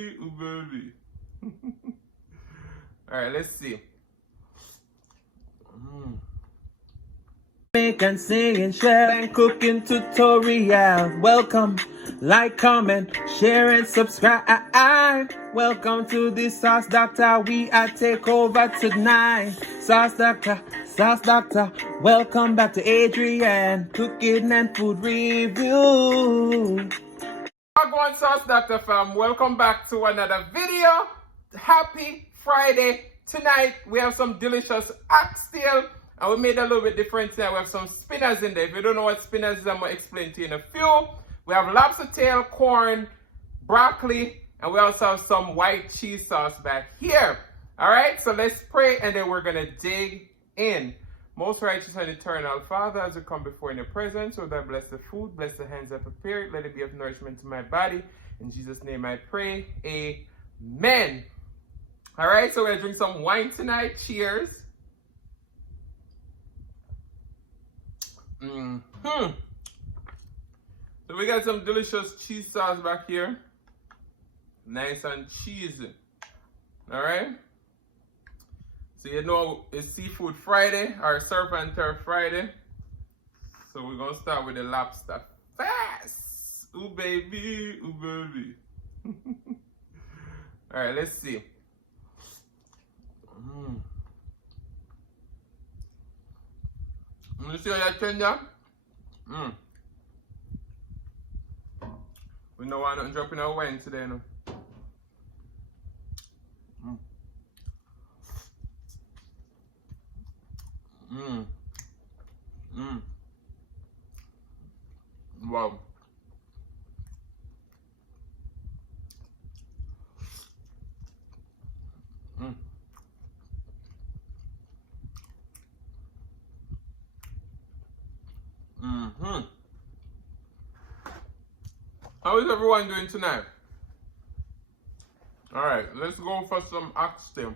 baby. Alright, let's see. Make and sing and share and cooking tutorial. Welcome, like, comment, share and subscribe. Welcome to the Sauce Dackta. We are take over tonight. Sauce Dackta. Welcome back to Adrian, cooking and food review. Wagwan Sauce Dackta fam, welcome back to another video. Happy Friday. Tonight we have some delicious oxtail. And we made a little bit different today. We have some spinnas in there. If you don't know what spinnas is, I'm going to explain to you in a few. We have lobster tail, corn, broccoli, and we also have some white cheese sauce back here. All right, so let's pray and then we're going to dig in. Most righteous and eternal Father, as we come before in your presence, so that bless the food, bless the hands that prepare it, let it be of nourishment to my body. In Jesus' name I pray, amen. All right, so we're going to drink some wine tonight. Cheers. So we got some delicious cheese sauce back here. Nice and cheesy. Alright? So you know it's Seafood Friday or Surf and Turf Friday. So we're gonna start with the lobster fast. Ooh baby, ooh baby. Alright, let's see. You see how you tender? We don't want nothing dropping our wine today, no. Wow. How is everyone doing tonight? Alright, let's go for some oxtail.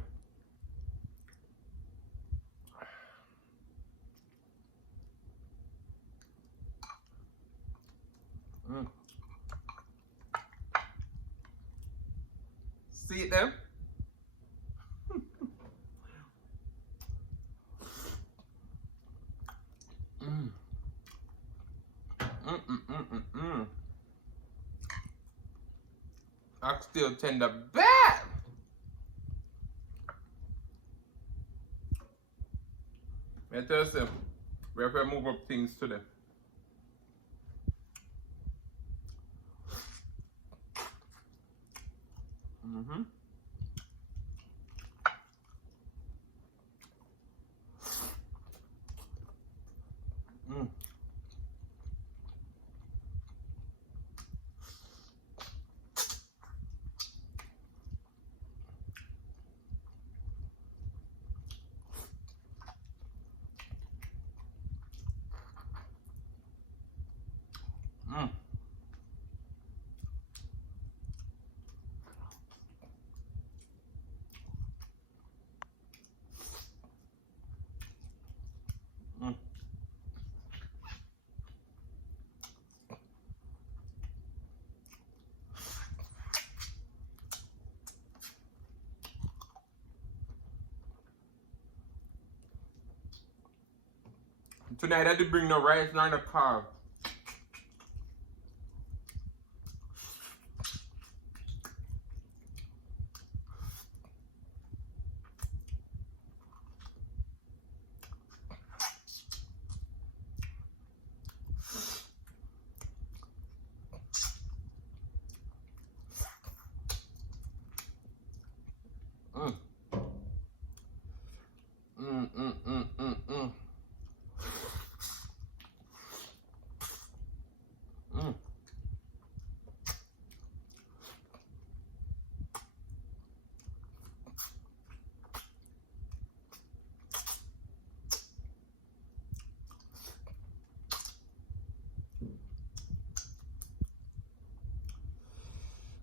See it there? Oxtail tender bad. I tell you, we have to move up things today. Tonight I did bring no rice, nor no carb.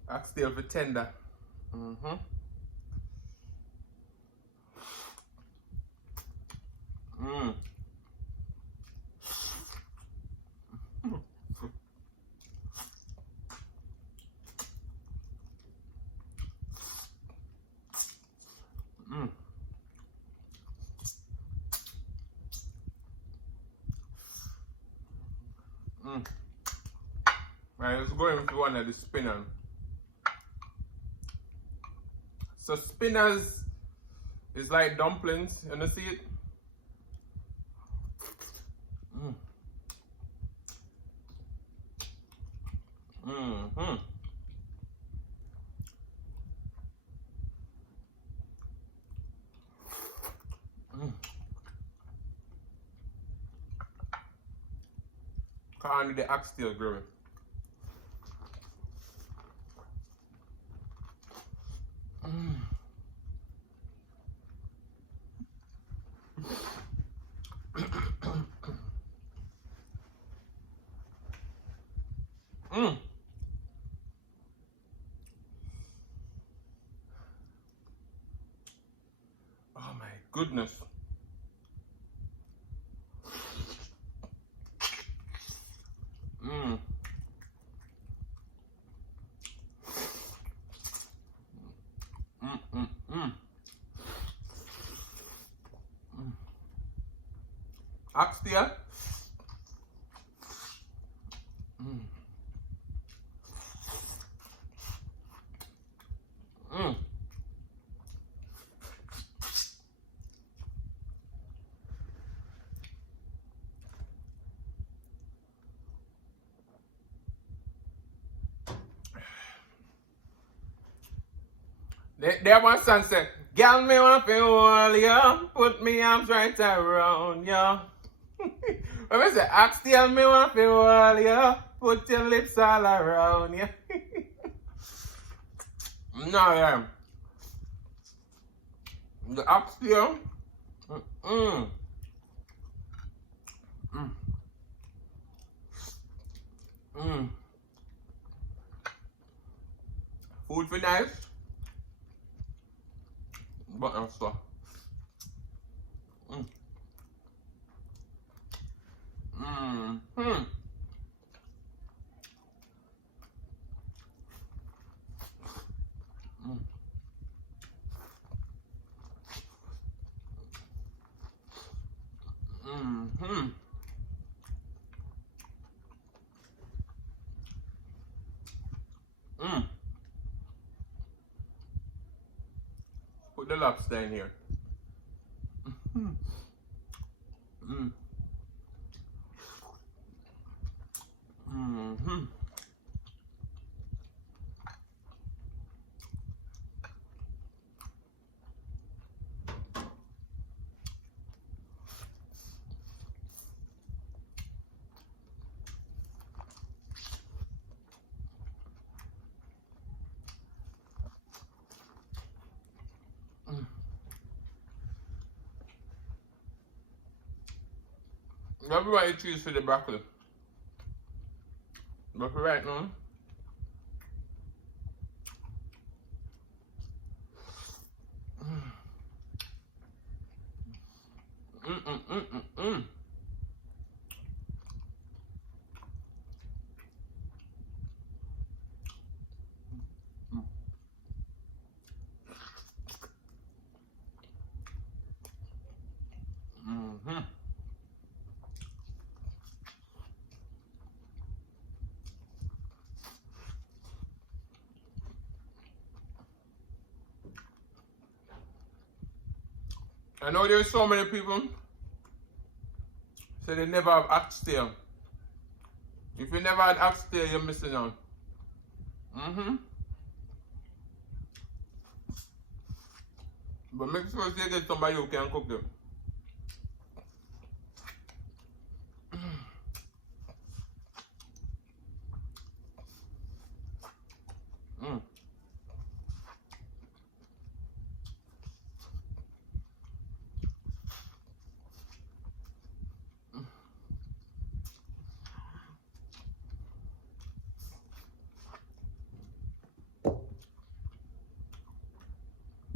Oxtail for tender. Right, let's go into one of the spinnas. So spinnas is like dumplings, you know, see it? Mm. Mm-hmm. Mm. Can't do the oxtail gravy. Mm. Mm. Oh my goodness. Mm. Mm, mm, mm. Mm. Oxtail. Mm. Mm. There one son said, "Girl, me want to hold you, put me arms right around you." When I say oxtail, me want to hold you, put your lips all around you. No, yeah. The oxtail. Mm. Mm. Mm. Food for nice, but I'm so. Mm. Mm. Mm. Mm. Mm-hmm. Mm. Put the lobster in here. Mm. Mm. Mm-hmm. Mm. Everybody choose for the broccoli. But for right now, mm. Mm-hmm. I know there's so many people say they never have oxtail. If you never had oxtail, you're missing out. Mm-hmm. But make sure you get somebody who can cook them. Mm.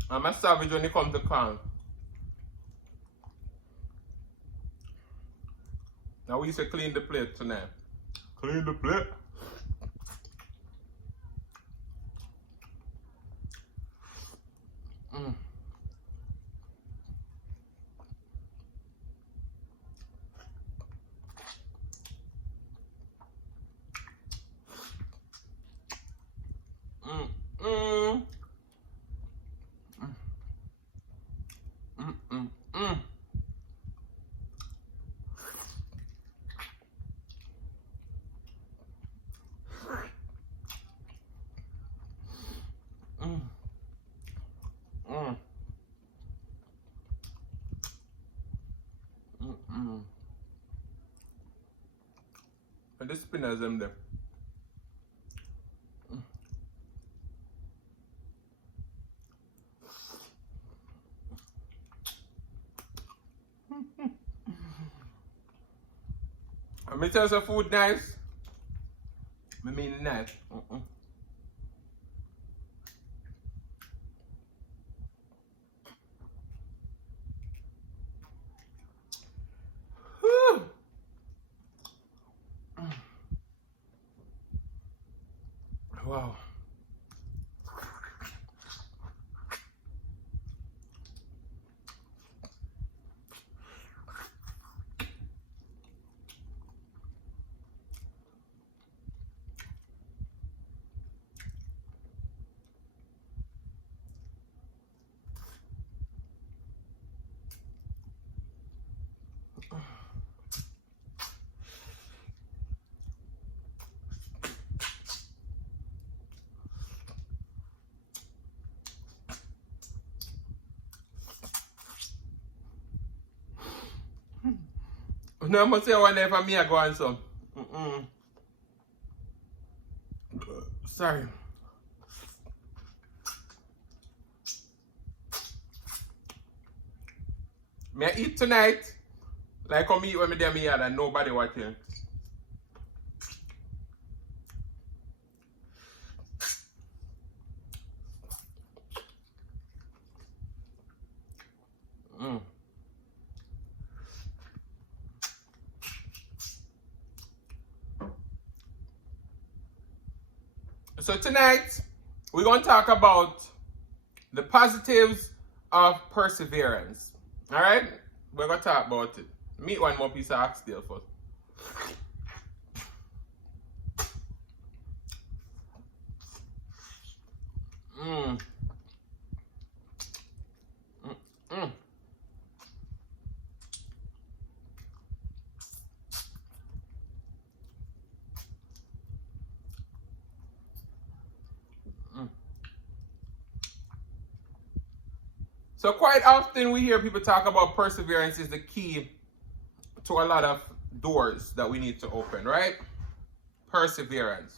I'm a savage when it comes to corn. Now we used to clean the plate tonight. Clean the plate. Mm. the spinnas them there. Let me tell you some food nice. I mean nice. Wow. No, I must say one day for me I go on some. Sorry. May I eat tonight like I eat when me there me yard and nobody watching. So tonight, we're going to talk about the positives of perseverance. All right? We're going to talk about it. Meet one more piece of oxtail first. So quite often we hear people talk about perseverance is the key to a lot of doors that we need to open, right? Perseverance.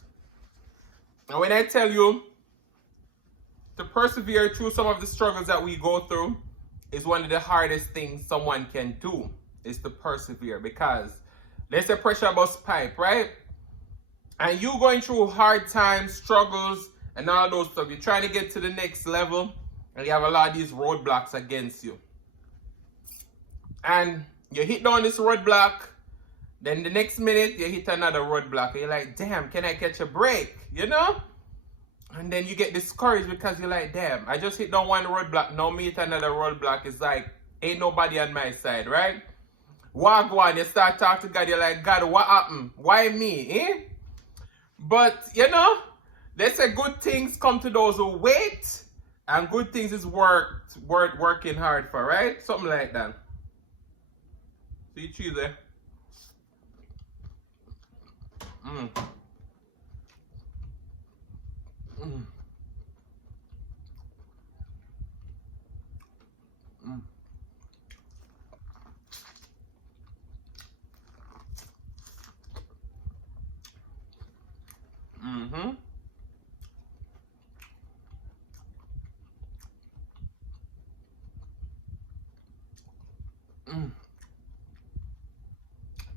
And when I tell you to persevere through some of the struggles that we go through is one of the hardest things someone can do, is to persevere, because let's say pressure bust pipe, right? And you going through hard times, struggles, and all those stuff. You're trying to get to the next level, and you have a lot of these roadblocks against you. And you hit down this roadblock, then the next minute you hit another roadblock. And you're like, damn, can I catch a break? You know? And then you get discouraged because you're like, damn, I just hit down one roadblock, now me hit another roadblock. It's like, ain't nobody on my side, right? Walk one, you start talking to God, you're like, God, what happened? Why me? Eh? But, you know, they say good things come to those who wait, and good things is worth working hard for, right? Something like that. See cheese there?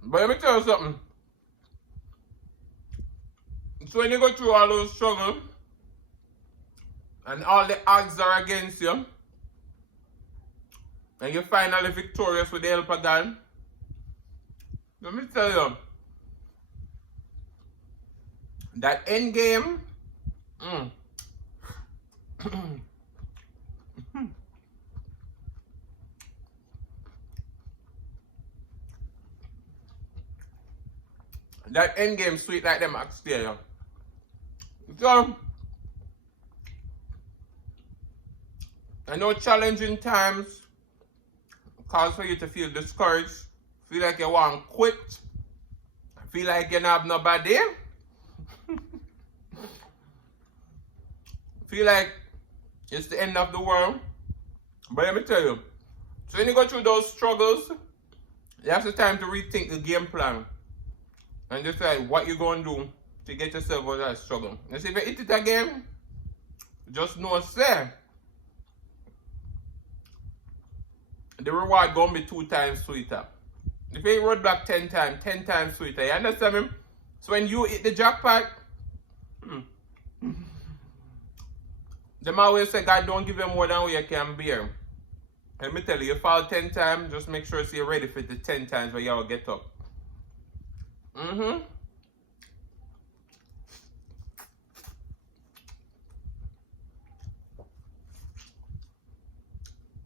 But let me tell you something. So when you go through all those struggles and all the odds are against you, and you're finally victorious with the help of God, let me tell you, that end game, that end game sweet like them oxtail. So, I know challenging times cause for you to feel discouraged, feel like you want to quit, feel like you don't have nobody, feel like it's the end of the world. But let me tell you, so when you go through those struggles, you have the time to rethink the game plan. and decide what you're going to do to get yourself out of that struggle. And see, if you eat it again, just know, say, the reward going to be 2 times sweeter. If you road back 10 times sweeter. You understand me? So when you hit the jackpot, them always say God don't give you more than what you can bear. Let me tell you, you fall 10 times, just make sure so you're ready for the 10 times where y'all get up.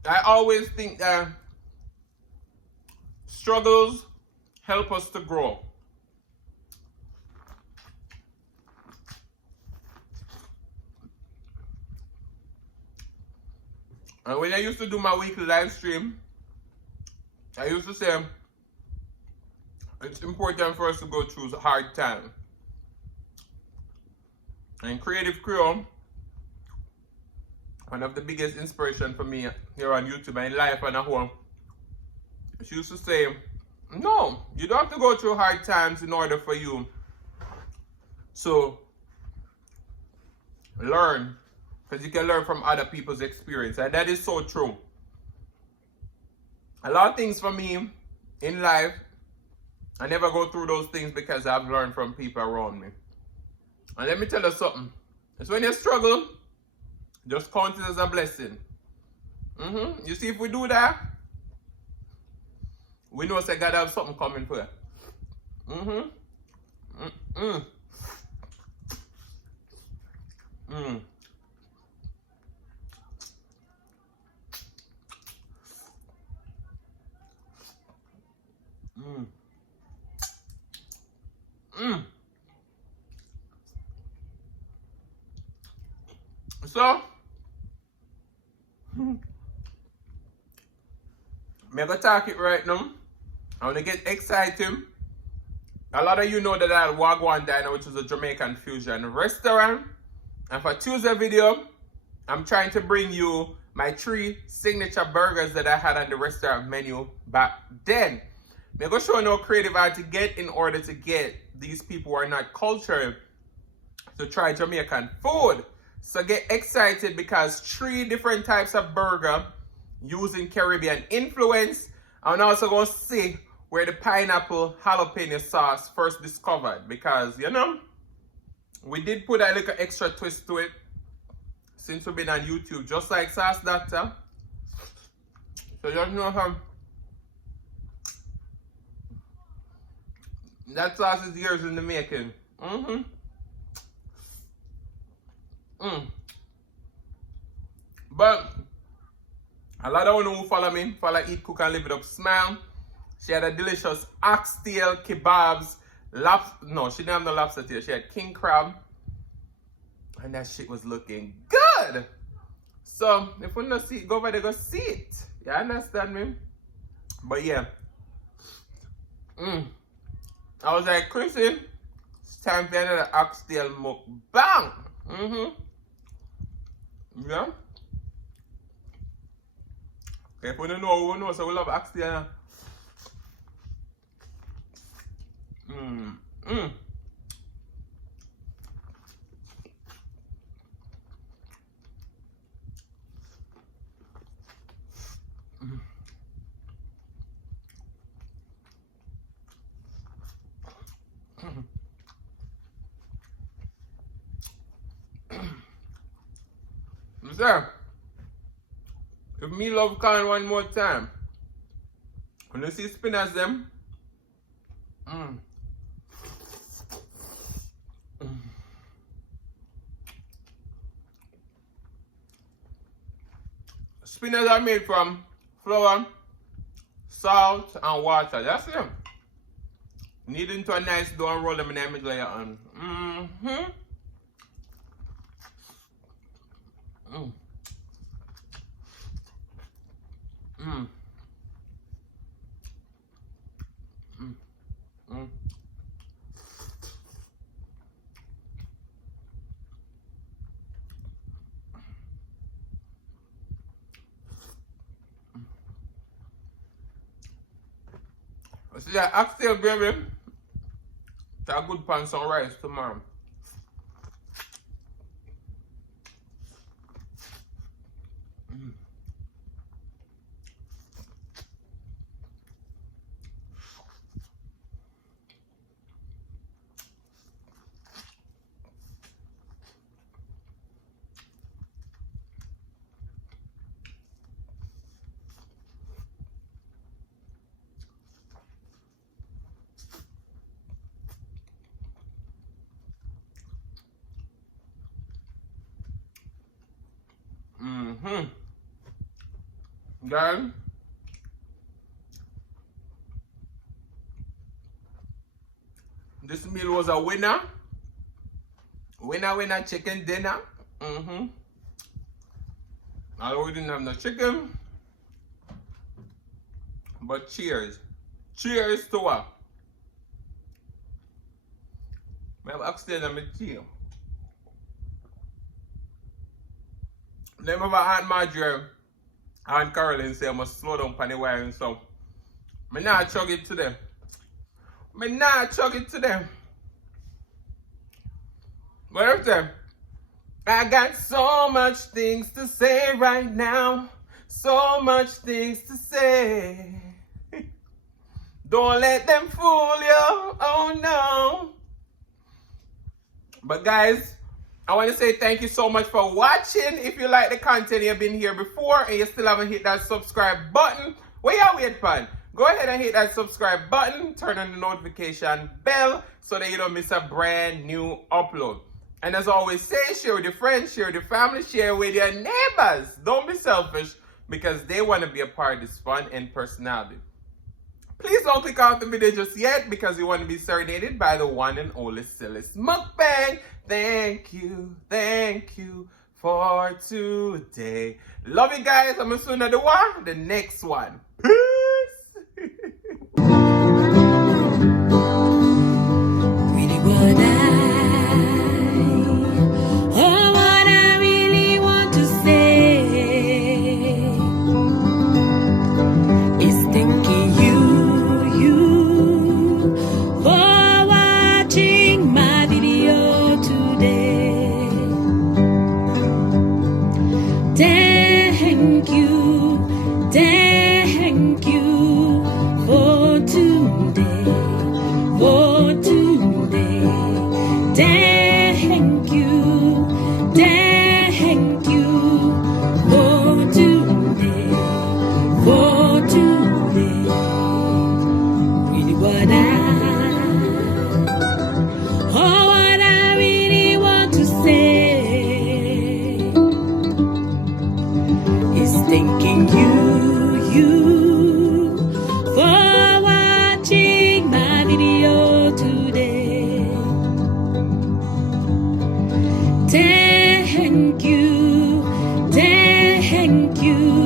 I always think that struggles help us to grow. And when I used to do my weekly live stream, I used to say it's important for us to go through a hard time. And Creative Crew, one of the biggest inspiration for me here on YouTube and in life and at home, she used to say, no, you don't have to go through hard times in order for you to learn, because you can learn from other people's experience, and that is so true. A lot of things for me in life, I never go through those things because I've learned from people around me. And let me tell you something, it's when you struggle, just count it as a blessing. You see, if we do that, we know that God have something coming for you. So, I'm going to talk it right now. I want to get excited. A lot of you know that I have Wagwan Diner, which is a Jamaican fusion restaurant. And for Tuesday video, I'm trying to bring you my 3 signature burgers that I had on the restaurant menu back then. I'm going to show you how creative I had to get in order to get these people who are not cultured to try Jamaican food. So get excited because 3 different types of burger using Caribbean influence. I'm also going to see where the pineapple jalapeno sauce first discovered, because you know we did put a little extra twist to it since we've been on YouTube, just like Sauce Dackta. So just know how that sauce is years in the making. But a lot of you who follow me, follow Eat, Cook and Live It Up Smile. She had a delicious oxtail kebabs. No, she didn't have no lobster tail. She had king crab. And that shit was looking good. So, if we don't see it, go over there, go see it. You understand me? But yeah. I was like, Chrissy, it's time for another Oxtails Mukbang. Yeah. Okay, if we don't know, we know, so we love oxtail. Sir, if me love corn one more time, when you see spinnas them, spinnas are made from flour, salt, and water. That's it. Knead into a nice dough and roll them in the middle of your hand. See that oxtail gravy a good pan some rice tomorrow. Guys, this meal was a winner. Winner chicken dinner. Although we didn't have no chicken. But cheers. Cheers to what? I have oxtail on my tea. Remember Aunt Marjorie and Caroline say I must slow down on the wiring, so I not chug it to them. What is that? I got so much things to say right now. So much things to say. Don't let them fool you. Oh no. But guys, I want to say thank you so much for watching. If you like the content, you've been here before and you still haven't hit that subscribe button, where you wait for? Go ahead and hit that subscribe button, turn on the notification bell so that you don't miss a brand new upload. And as always say, share with your friends, share with your family, share with your neighbors. Don't be selfish because they want to be a part of this fun and personality. Please don't click off the video just yet because you want to be serenaded by the one and only Oxtails Mukbang. Thank you for today. Love you guys. I'm going to see you the next one. Peace. Really what I really want to say is thanking you for watching my video today. Thank you for today, for today. Thank you for today. Really what I really want to say is thanking you for watching my video today. Thank you